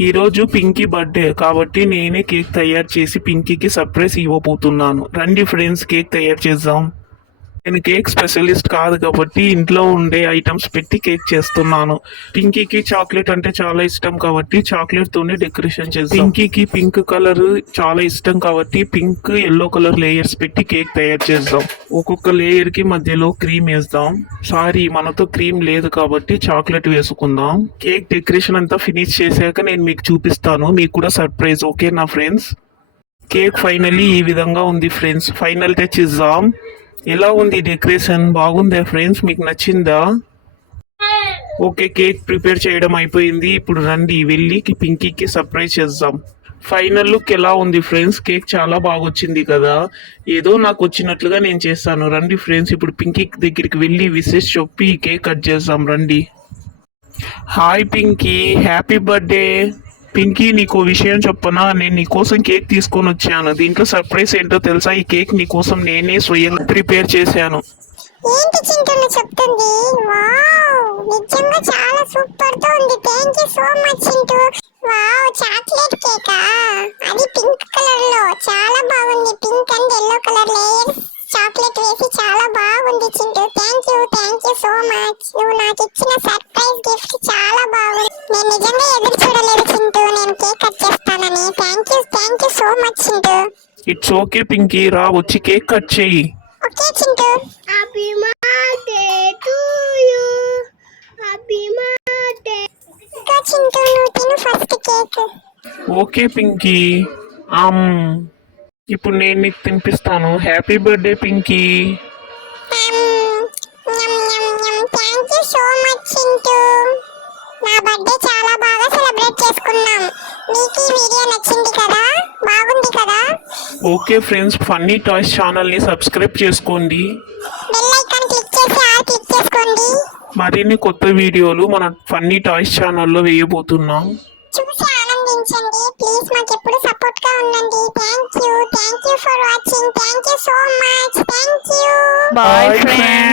ఈరోజు పింకీ బర్త్డే కాబట్టి నేనే కేక్ తయారు చేసి పింకీకి సర్ప్రైజ్ ఇవ్వబోతున్నాను. రండి ఫ్రెండ్స్, కేక్ తయారు చేద్దాం. నేను కేక్ స్పెషలిస్ట్ కాదు కాబట్టి ఇంట్లో ఉండే ఐటమ్స్ పెట్టి కేక్ చేస్తున్నాను. పింకీకి చాక్లెట్ అంటే చాలా ఇష్టం కాబట్టి చాక్లెట్ తోనే డెకరేషన్ చేద్దాం. పింకీకి పింక్ కలర్ చాలా ఇష్టం కాబట్టి పింక్ ఎల్లో కలర్ లేయర్స్ పెట్టి కేక్ తయారు చేద్దాం. ఒక్కొక్క లేయర్ కి మధ్యలో క్రీమ్ వేద్దాం. సారీ, మనతో క్రీమ్ లేదు కాబట్టి చాక్లెట్ వేసుకుందాం. కేక్ డెకరేషన్ అంతా ఫినిష్ చేశాక నేను మీకు చూపిస్తాను. మీకు కూడా సర్ప్రైజ్. ఓకేనా ఫ్రెండ్స్? కేక్ ఫైనల్లీ ఈ విధంగా ఉంది ఫ్రెండ్స్. ఫైనల్ టచ్ ఇద్దాం. ఎలా ఉంది డెకరేషన్? బాగుందా ఫ్రెండ్స్? మీకు నచ్చిందా? ఓకే, కేక్ ప్రిపేర్ చేయడం అయిపోయింది. ఇప్పుడు రండి వెళ్ళి పింకీకి సర్ప్రైజ్ చేద్దాం. ఫైనల్ లుక్ ఎలా ఉంది ఫ్రెండ్స్? కేక్ చాలా బాగా వచ్చింది కదా. ఏదో నాకు వచ్చినట్లుగా నేను చేస్తాను. రండి ఫ్రెండ్స్, ఇప్పుడు పింకీ దగ్గరికి వెళ్ళి విషెస్ చెప్పి కేక్ కట్ చేద్దాం. రండి. Hi Pinky, happy birthday. Pinky, నీకు విషయం చెప్పనా? నేను నీకోసం కేక్ తీసుకొని వచ్చాను. దీంట్లో సర్ప్రైజ్ ఏంటో తెలుసా? ఈ కేక్ నీకోసం నేనే స్వయంగా ప్రిపేర్ చేశాను. ఏంటి చింటూ చెప్తుంది? వావ్, నిజంగా చాలా సూపర్ గా ఉంది. Thank you so much Chintu. Wow, chocolate కేకా? అది పింక్ కలర్ లో చాలా బాగుంది. Pink and yellow colour layers chocolate వేసి చాలా బాగుంది చింటూ. Thank you so much. నువ్వు నాకు ఇచ్చిన సర్ప్రైజ్ గిఫ్ట్ చాలా బాగుంది. నేను నిజంగా ఎదురు చూడలేదు చింటూ, నేను కేక్ కట్ చేస్తానని. Thank you so much Chintu. It's okay Pinky, రా వచ్చి కేక్ కట్ చేయి. Okay Chintu. Happy birthday to you. Happy birthday. ఇంకా చింటూ, నువ్వు తిను ఫస్ట్ కేక్. ఓకే పింకీ. ఇప్పుడు నేను నీకు తినిపిస్తాను. Happy birthday Pinky. Thank you so much Chintu. నా బర్త్డే చాలా బాగా సెలబ్రేట్ చేసుకున్నాం. మీకు ఈ వీడియో నచ్చింది కదా? బాగుంది కదా? ఓకే ఫ్రెండ్స్, ఫన్నీ టాయ్స్ ఛానల్ని సబ్స్క్రైబ్ చేసుకోండి. బెల్ ఐకాన్ క్లిక్ చేసి ఆల్ క్లిక్ చేసుకోండి. మరిన్ని కొత్త వీడియోలు మన ఫన్నీ టాయ్స్ ఛానల్లో వేయబోతున్నాం. చూసి ఆనందించండి. ప్లీజ్ మాకు ఎప్పుడు సపోర్ట్ గా ఉండండి. Thank you for watching. Thank you so much. Thank you. Bye friends.